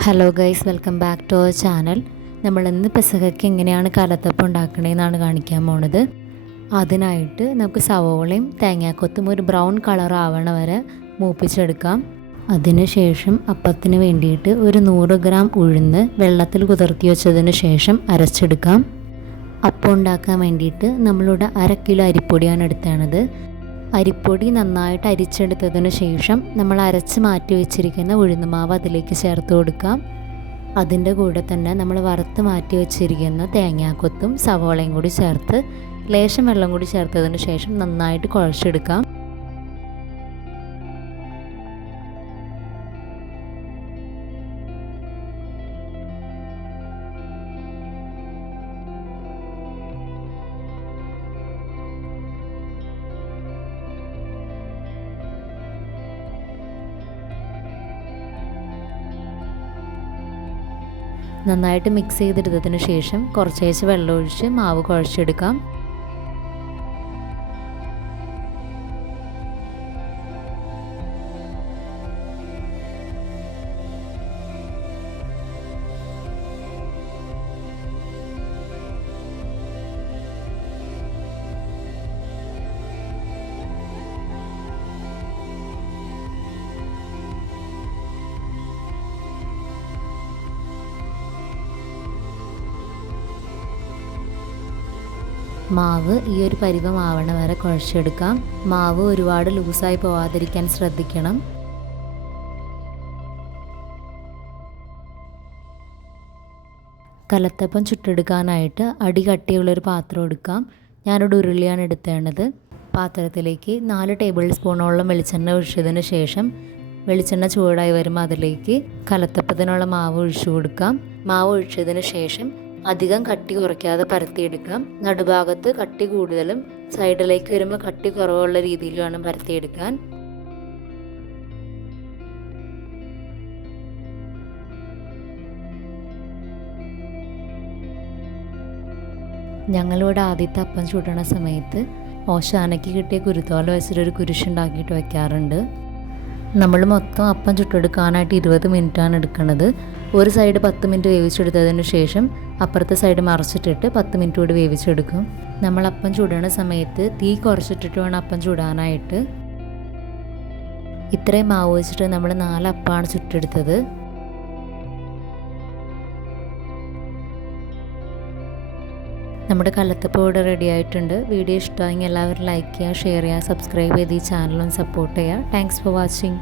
Hello guys welcome back to our channel നമ്മൾ ഇന്ന് പെസഹയ്ക്ക് എങ്ങനെയാണ് കലത്തപ്പം ഉണ്ടാക്കണതെന്നാണ് കാണിക്കാൻ പോണത്. അതിനായിട്ട് നമുക്ക് സവോളയും തേങ്ങാക്കൊത്തും ഒരു ബ്രൗൺ കളർ ആവണ വരെ മൂപ്പിച്ചെടുക്കാം. അതിനുശേഷം അപ്പത്തിന് വേണ്ടിയിട്ട് ഒരു നൂറ് ഗ്രാം ഉഴുന്ന് വെള്ളത്തിൽ കുതിർത്തി വെച്ചതിന് ശേഷം അരച്ചെടുക്കാം. അപ്പം ഉണ്ടാക്കാൻ വേണ്ടിയിട്ട് നമ്മളിവിടെ അര കിലോ അരിപ്പൊടിയാണ് എടുത്തത് അരിപ്പൊടി നന്നായിട്ട് അരിച്ചെടുത്തതിന് ശേഷം നമ്മൾ അരച്ച് മാറ്റി വെച്ചിരിക്കുന്ന ഉഴുന്നുമാവ് അതിലേക്ക് ചേർത്ത് കൊടുക്കാം. അതിന്റെ കൂടെ തന്നെ നമ്മൾ വറുത്ത് മാറ്റി വെച്ചിരിക്കുന്ന തേങ്ങാക്കൊത്തും സവോളയും കൂടി ചേർത്ത് ലേശം വെള്ളം കൂടി ചേർത്തതിന് ശേഷം നന്നായിട്ട് കുഴച്ചെടുക്കാം. നന്നായിട്ട് മിക്സ് ചെയ്തെടുത്തതിന് ശേഷം കുറച്ചേച്ച് വെള്ളം ഒഴിച്ച് മാവ് കുഴച്ചെടുക്കാം. മാവ് ഈ ഒരു പരിവമാവണ വരെ കുഴച്ചെടുക്കാം. മാവ് ഒരുപാട് ലൂസായി പോവാതിരിക്കാൻ ശ്രദ്ധിക്കണം. കലത്തപ്പം ചുട്ടെടുക്കാനായിട്ട് അടി കട്ടിയുള്ളൊരു പാത്രം എടുക്കാം. ഞാനൊരു ഉരുളിയാണ് എടുത്തേണ്ടത്. പാത്രത്തിലേക്ക് നാല് ടേബിൾ സ്പൂണോളം വെളിച്ചെണ്ണ ഒഴിച്ചതിന് ശേഷം വെളിച്ചെണ്ണ ചൂടായി വരുമ്പോൾ അതിലേക്ക് കലത്തപ്പത്തിനുള്ള മാവ് ഒഴിച്ചു കൊടുക്കാം. മാവ് ഒഴിച്ചതിന് ശേഷം അധികം കട്ടി കുറയ്ക്കാതെ പരത്തിയെടുക്കാം നടുഭാഗത്ത് കട്ടി കൂടുതലും സൈഡിലേക്ക് വരുമ്പോൾ കട്ടി കുറവുള്ള രീതിയിൽ വേണം പരത്തിയെടുക്കാൻ ഞങ്ങളിവിടെ ആദ്യത്തെ അപ്പം ചൂടണ സമയത്ത് ഓശാനയ്ക്ക് കിട്ടിയ കുരുത്തോല വെച്ചിട്ടൊരു കുരിശുണ്ടാക്കിയിട്ട് വെക്കാറുണ്ട്. നമ്മൾ മൊത്തം അപ്പം ചുട്ടെടുക്കാനായിട്ട് ഇരുപത് മിനിറ്റാണ് എടുക്കുന്നത് ഒരു സൈഡ് പത്ത് മിനിറ്റ് വേവിച്ചെടുത്തതിന് ശേഷം അപ്പുറത്തെ സൈഡ് മറച്ചിട്ടിട്ട് പത്ത് മിനിറ്റ് കൂടി വേവിച്ചെടുക്കും. നമ്മൾ അപ്പം ചുടണ സമയത്ത് തീ കുറച്ചിട്ടിട്ട് വേണം അപ്പം ചുടാനായിട്ട്. ഇത്രയും മാവ് വെച്ചിട്ട് നമ്മൾ നാല് അപ്പമാണ് ചുട്ടെടുത്തത്. നമ്മുടെ കലത്തപ്പം ഇവിടെ റെഡി ആയിട്ടുണ്ട്. വീഡിയോ ഇഷ്ടമായെങ്കിൽ എല്ലാവരും ലൈക്ക് ചെയ്യുക ഷെയർ ചെയ്യുക സബ്സ്ക്രൈബ് ചെയ്ത് ഈ ചാനലും സപ്പോർട്ട് ചെയ്യുക. Thanks for watching